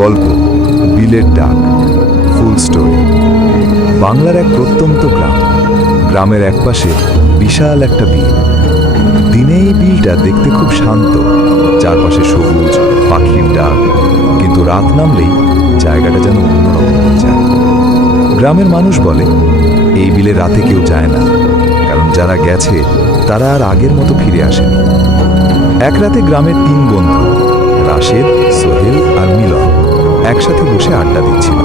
গল্প বিলের ডাক ফুল স্টোরি। বাংলার এক প্রত্যন্ত গ্রাম। গ্রামের একপাশে বিশাল একটা বিল। দিনে এই বিলটা দেখতে খুব শান্ত, চারপাশে সবুজ, পাখির ডাক। কিন্তু রাত নামলেই জায়গাটা যেন অন্যরকম হয়ে যায়। গ্রামের মানুষ বলে এই বিলে রাতে কেউ যায় না, কারণ যারা গেছে তারা আর আগের মতো ফিরে আসেনি। এক রাতে গ্রামের 3 বন্ধু রাশেদ, সোহেল আর মিলন একসাথে বসে আড্ডা দিচ্ছিল।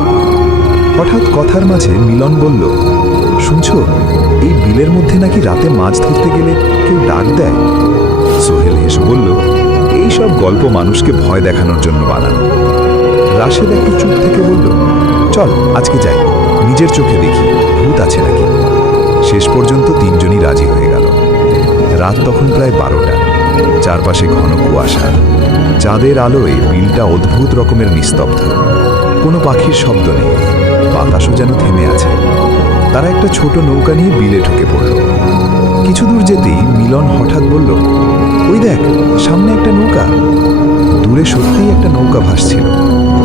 হঠাৎ কথার মাঝে মিলন বলল, শুনছো, এই বিলের মধ্যে নাকি রাতে মাছ ধরতে গেলে কেউ ডাক দেয়। সোহেল হেসে বলল, এই সব গল্প মানুষকে ভয় দেখানোর জন্য বানানো। রাশেদ একটু চুপ থেকে বলল, চল আজকে যাই, নিজের চোখে দেখি ভূত আছে নাকি। শেষ পর্যন্ত 3 জনই রাজি হয়ে গেল। রাত তখন প্রায় 12টা। চারপাশে ঘন কুয়াশা। চাঁদের আলোয় বিলটা অদ্ভুত রকমের নিস্তব্ধ। কোনো পাখির শব্দ নেই, বাতাসও যেন থেমে আছে। তারা একটা ছোট নৌকা নিয়ে বিলে ঢুকে পড়ল। কিছু দূর যেতেই মিলন হঠাৎ বলল, ওই দেখ, সামনে একটা নৌকা। দূরে সত্যিই একটা নৌকা ভাসছিল,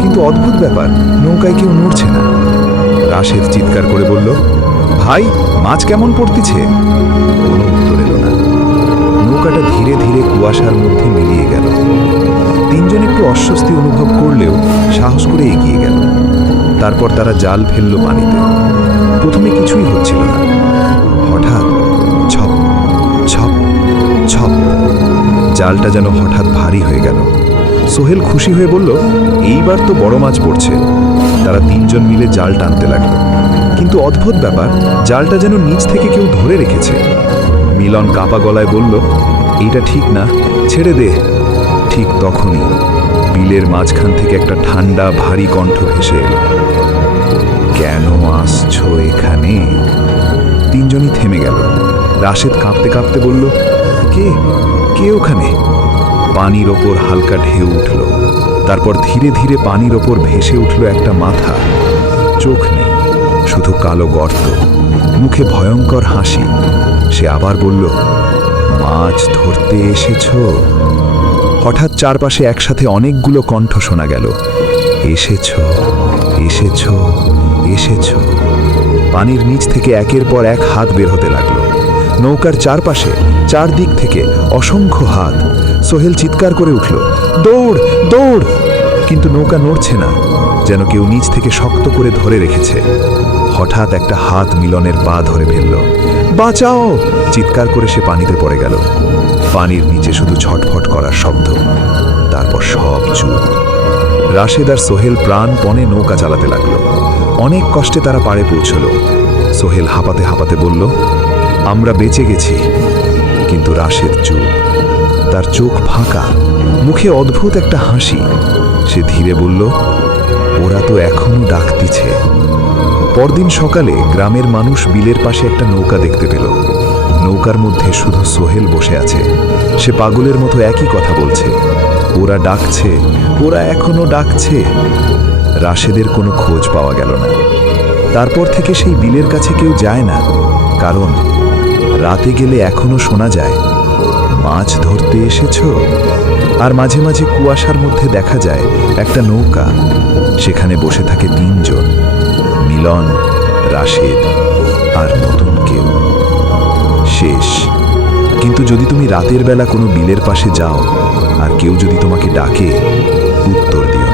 কিন্তু অদ্ভুত ব্যাপার, নৌকায় কেউ নড়ছে না। রাশেদ চিৎকার করে বলল, ভাই, মাছ কেমন পড়তিছে? কোনো উত্তর এলো না। নৌকাটা ধীরে ধীরে কুয়াশার মধ্যে মিলিয়ে গেল। 3 জন একটু অস্বস্তি অনুভব করলেও সাহস করে এগিয়ে গেল। তারপর তারা জাল ফেলল পানিতে। প্রথমে কিছুই হচ্ছিল না। হঠাৎ ছপ ছপ ছপ, জালটা যেন হঠাৎ ভারী হয়ে গেল। সোহেল খুশি হয়ে বলল, এইবার তো বড় মাছ পড়ছে। তারা 3 জন মিলে জাল টানতে লাগলো, কিন্তু অদ্ভুত ব্যাপার, জালটা যেন নিচ থেকে কেউ ধরে রেখেছে। মিলন কাপা গলায় বলল, এইটা ঠিক না, ছেড়ে দে। ঠিক তখনই বিলের মাঝখান থেকে একটা ঠান্ডা ভারী কণ্ঠ ভেসে এলো, কেন আসছো এখানে? 3 জনই থেমে গেল। রাশেদ কাঁপতে কাঁপতে বলল, কে কে ওখানে? পানির ওপর হালকা ঢেউ উঠল। তারপর ধীরে ধীরে পানির ওপর ভেসে উঠল একটা মাথা। চোখ নেই, শুধু কালো গর্ত, মুখে ভয়ঙ্কর হাসি। সে আবার বলল, মাছ ধরতে এসেছো? হঠাৎ চারপাশে একসাথে অনেকগুলো কণ্ঠ শোনা গেল, এসেছো এসেছো এসেছো। পানির নিচ থেকে একের পর এক হাত বের হতে লাগলো। নৌকার চারপাশে, চারদিক থেকে অসংখ্য হাত। সোহেল চিৎকার করে উঠল, দৌড় দৌড়! কিন্তু নৌকা নড়ছে না, যেন কেউ নিচ থেকে শক্ত করে ধরে রেখেছে। হঠাৎ একটা হাত মিলনের পা ধরে ফেলল। বাঁচাও! চিৎকার করে সে পানিতে পড়ে গেল। পানির নিচে শুধু ছটফট করার শব্দ। তারপর সব চুপ। রাশেদ আর সোহেল প্রাণপণে নৌকা চালাতে লাগলো। অনেক কষ্টে তারা পাড়ে পৌঁছল। সোহেল হাঁপাতে হাঁপাতে বলল, আমরা বেঁচে গেছি। কিন্তু রাশেদ চুপ, তার চোখ ফাঁকা, মুখে অদ্ভুত একটা হাসি। সে ধীরে বলল, ওরা তো এখনো ডাকতিছে। পরদিন সকালে গ্রামের মানুষ বিলের পাশে একটা নৌকা দেখতে পেল। নৌকার মধ্যে শুধু সোহেল বসে আছে। সে পাগলের মতো একই কথা বলছে, ওরা ডাকছে, ওরা এখনো ডাকছে। রাশেদের কোনো খোঁজ পাওয়া গেল না। তারপর থেকে সেই বিলের কাছে কেউ যায় না, কারণ রাতে গেলে এখনো শোনা যায়, মাছ ধরতে এসেছো? আর মাঝে মাঝে কুয়াশার মধ্যে দেখা যায় একটা নৌকা। সেখানে বসে থাকে 3 জন, মিলন, রাশেদ আর নতুন কেউ। শেষ। কিন্তু যদি তুমি রাতের বেলা কোনো বিলের পাশে যাও আর কেউ যদি তোমাকে ডাকে, উত্তর দিও।